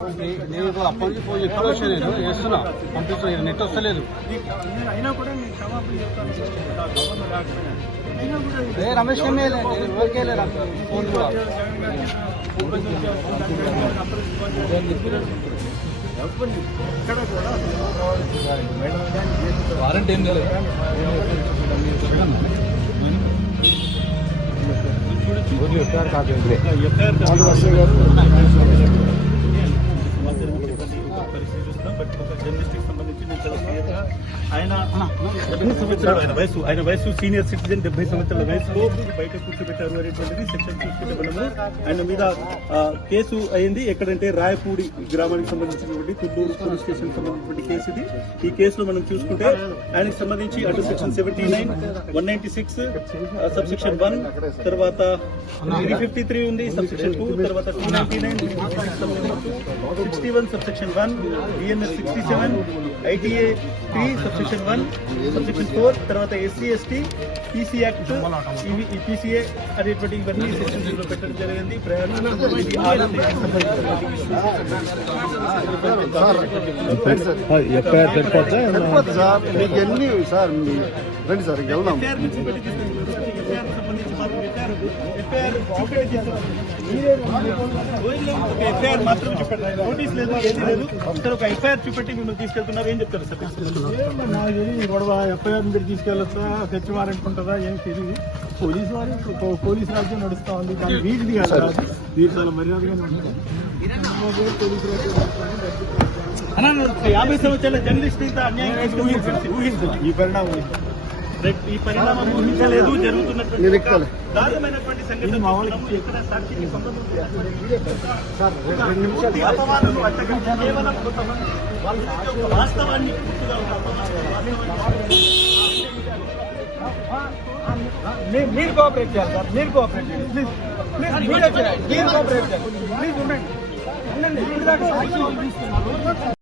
నేను అప్పటి నుంచి ఫోన్ ఎక్కడ వచ్చా నేను వేస్తున్నా పంపిస్తున్నా నెట్ వస్తలేదు ఏ రమేష్ కెమ్మే ఎవరికే లేదు ఫోన్ కూడా వారంటీ ఏం లేదు. ఆయన సంవత్సరాలు ఆయన వయసు ఆయన వయసు సీనియర్ సిటిజన్ డెబ్బై సంవత్సరాల వయసులో బయట కూర్చోబెట్టారు అనేటువంటిది సెక్షన్ చూసుకుంటే మనము ఆయన మీద కేసు అయింది. ఎక్కడంటే రాయపూడి గ్రామానికి సంబంధించినటువంటి తుళ్ళూరు పోలీస్ స్టేషన్ సంబంధించినటువంటి కేసు ఇది. ఈ కేసులో మనం చూసుకుంటే ఆయనకు సంబంధించి అటు section seventy nine one ninety six sub section one తర్వాత త్రీ ఫిఫ్టీ త్రీ ఉంది సబ్ సెక్షన్ టూ తర్వాత two ninety nine sixty one sub section one BNS sixty seven ITA three sub section one sub section four తర్వాత SC ST PC act ఇవి ఈ PCA అనేటువంటి ఇవన్నీ సెక్షన్స్లో పెట్టడం జరిగింది. ప్రయాణం సార్ మీకు ఎన్ని సార్ రండి సార్ వెళ్దాం. ఎఫ్ఐఆర్ సంబంధించి మాత్రం ఎఫ్ఐఆర్ ఎఫ్ఐఆర్ చూపెట్టి చేస్తారు. ఒక ఎఫ్ఐఆర్ మాత్రం చెప్పండి. నోటీస్ లేదు ఏది లేదు. సార్ ఒక ఎఫ్ఐఆర్ చూపెట్టి మిమ్మల్ని తీసుకెళ్తున్నారు. ఏం చెప్తారు సార్? నాకు గొడవ ఎఫ్ఐఆర్ మీరు తీసుకెళ్ళొచ్చా సెర్చ్ వారెంట్ ఉంటుందా ఏం తెలియదు పోలీసు వారు పోలీసు రాజ్యం నడుస్తా ఉంది కానీ వీటిది కాదు వీటి చాలా మర్యాదగానే ఉంటుంది రాజ్యం యాభై సంవత్సరాల జర్నలిస్ట్ ఇంత అన్యాయం ఊహించు ఈ పరిణామం ఈ పరిణామం ఊహించలేదు జరుగుతున్నటువంటి. దారుణమైనటువంటి సంఘటన ఇది మా వాళ్ళకి చూస్తున్నాము. ఎక్కడ సాక్షికి అట్టగా కేవలం ఒక వాస్తవాన్ని పూర్తిగా ఒక అపవాదు, మీరు కోఆపరేట్ చేయాలి సార్. మీరు కోఆపరేట్ చేయాలి. ప్లీజ్ ప్లీజ్ మీరు కోఆపరేట్ చేయాలి. ప్లీజ్ ఉండండి. ఉండండి.